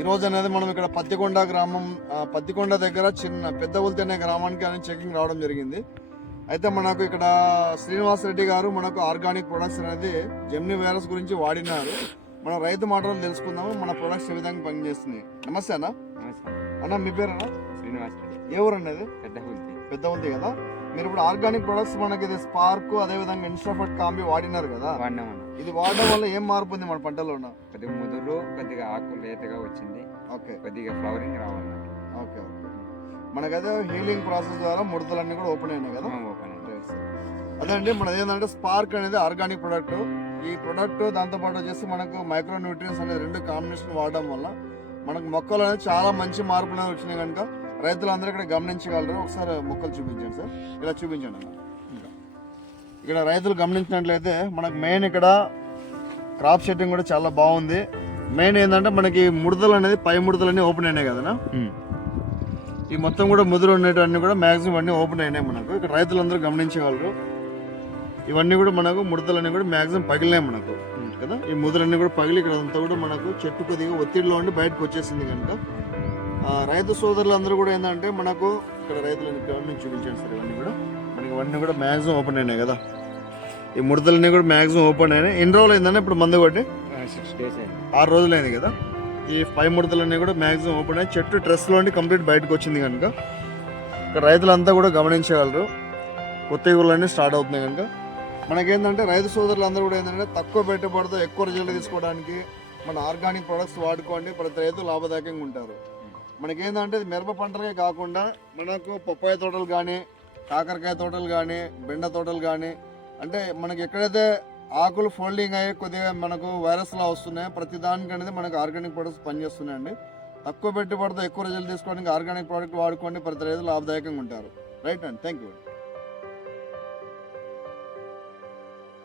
ఈరోజు అనేది మనం ఇక్కడ పత్తికొండ గ్రామం పత్తికొండ దగ్గర చిన్న పెద్ద ఉల్తి అనే గ్రామానికి అని చెకింగ్ రావడం జరిగింది. అయితే మనకు ఇక్కడ శ్రీనివాస్ రెడ్డి గారు మనకు ఆర్గానిక్ ప్రొడక్ట్స్ అనేది జెమ్ని వైరస్ గురించి వాడినారు. మన రైతు మాటలు తెలుసుకుందాము. మన ప్రొడక్ట్స్ ఏ విధంగా పనిచేస్తున్నాయి. నమస్తే అన్న. నమస్కారం. అన్న మీ పేరు అన్న శ్రీనివాస్ రెడ్డి. ఏ ఊరు అనేది పెద్ద హుల్తి పెద్ద ఉంది కదా? మీరు ఇప్పుడు ఆర్గానిక్ ప్రొడక్ట్స్ మనకి ఇది స్పార్క్ అదే విధంగా ఇన్స్టాఫట్ కాంబి వాడినారు కదా. వాడినామన్న. ఇది వాడడం వల్ల ఏం మార్పు ఉంది మన పంటలో కొద్దిగా ముదురు కొద్దిగా ఆకు లేతగా వచ్చింది. ఓకే. కొద్దిగా ఫ్లవరింగ్ రావాలన్నమాట ఓకే ఓకే. మనకైతే హీలింగ్ ప్రాసెస్ ద్వారా ముడతలన్నీ కూడా ఓపెన్ అయినాయి కదా? ఓపెన్ అదే అండి మనది ఏంటంటే స్పార్క్ అనేది ఆర్గానిక్ ప్రొడక్ట్. ఈ ప్రొడక్ట్ దాంతోపాటు వచ్చేసి మనకు మైక్రో న్యూట్రియన్స్ అనేది రెండు కాంబినేషన్ వాడడం వల్ల మనకు మొక్కలు అనేది చాలా మంచి మార్పులు అనేవి వచ్చినాయి కనుక రైతులందరూ ఇక్కడ గమనించగలరు. ఒకసారి మొక్కలు చూపించండి సార్. ఇలా చూపించండి అన్న. ఇంకా. ఇక్కడ రైతులు గమనించినట్లయితే మనకు మెయిన్ ఇక్కడ క్రాప్ సెట్టింగ్ కూడా చాలా బాగుంది. మెయిన్ ఏంటంటే మనకి ముడతలు అనేది పై ముడతలు అన్నీ ఓపెన్ అయినాయి కదా ఈ మొత్తం కూడా ముదురు ఉండేటన్నీ కూడా మ్యాక్సిమం అన్నీ ఓపెన్ అయినాయి మనకు. ఇక్కడ రైతులందరూ గమనించగలరు. ఇవన్నీ కూడా మనకు ముడతలన్నీ కూడా మ్యాక్సిమం పగిలినాయి మనకు. కదా? ఈ ముదురన్నీ కూడా పగిలి ఇక్కడ అంతా కూడా మనకు చెట్టు కొద్దిగా ఒత్తిడిలో ఉండి బయటకు వచ్చేసింది కనుక. రైతు సోదరులు అందరూ కూడా ఏంటంటే మనకు ఇక్కడ రైతులను గవర్నమెంట్ చూపించాను సార్ ఇవన్నీ కూడా. మనకి ఇవన్నీ కూడా మ్యాక్సిమం ఓపెన్ అయినాయి కదా. ఈ ముడతలన్నీ కూడా మ్యాక్సిమం ఓపెన్ అయినాయి. ఎన్ని రోజులు అయిందంటే ఇప్పుడు మందు కొట్టి? సిక్స్ డేస్ అయింది. ఆరు రోజులైంది కదా. ఈ పై ముడతలన్నీ కూడా మ్యాక్సిమం ఓపెన్ అయ్యి చెట్టు డ్రెస్లో కంప్లీట్ బయటకు వచ్చింది కనుక. ఇక్కడ రైతులంతా కూడా గమనించగలరు. కొత్త ఇగులన్నీ స్టార్ట్ అవుతున్నాయి కనుక. మనకేంటంటే రైతు సోదరులు అందరూ కూడా ఏంటంటే తక్కువ పెట్టుబడితో ఎక్కువ రిజల్ట్ తీసుకోవడానికి మన ఆర్గానిక్ ప్రొడక్ట్స్ వాడుకోండి. ప్రతి రైతు లాభదాయకంగా ఉంటారు. మనకేంటంటే మిరప పంటలకే కాకుండా మనకు పప్పాయ తోటలు కానీ కాకరకాయ తోటలు కానీ బెండ తోటలు కానీ అంటే మనకి ఎక్కడైతే ఆకులు ఫోల్డింగ్ అయ్యి కొద్దిగా మనకు వైరస్లా వస్తున్నాయి ప్రతి దానికి అనేది మనకు ఆర్గానిక్ ప్రొడక్ట్స్ పనిచేస్తున్నాయండి. తక్కువ పెట్టుబడితో ఎక్కువ రిజల్ట్ తీసుకోవడానికి ఆర్గానిక్ ప్రోడక్ట్ వాడుకోండి ప్రతి రైతులు లాభదాయకంగా ఉంటారు. రైట్ అండి థ్యాంక్ యూ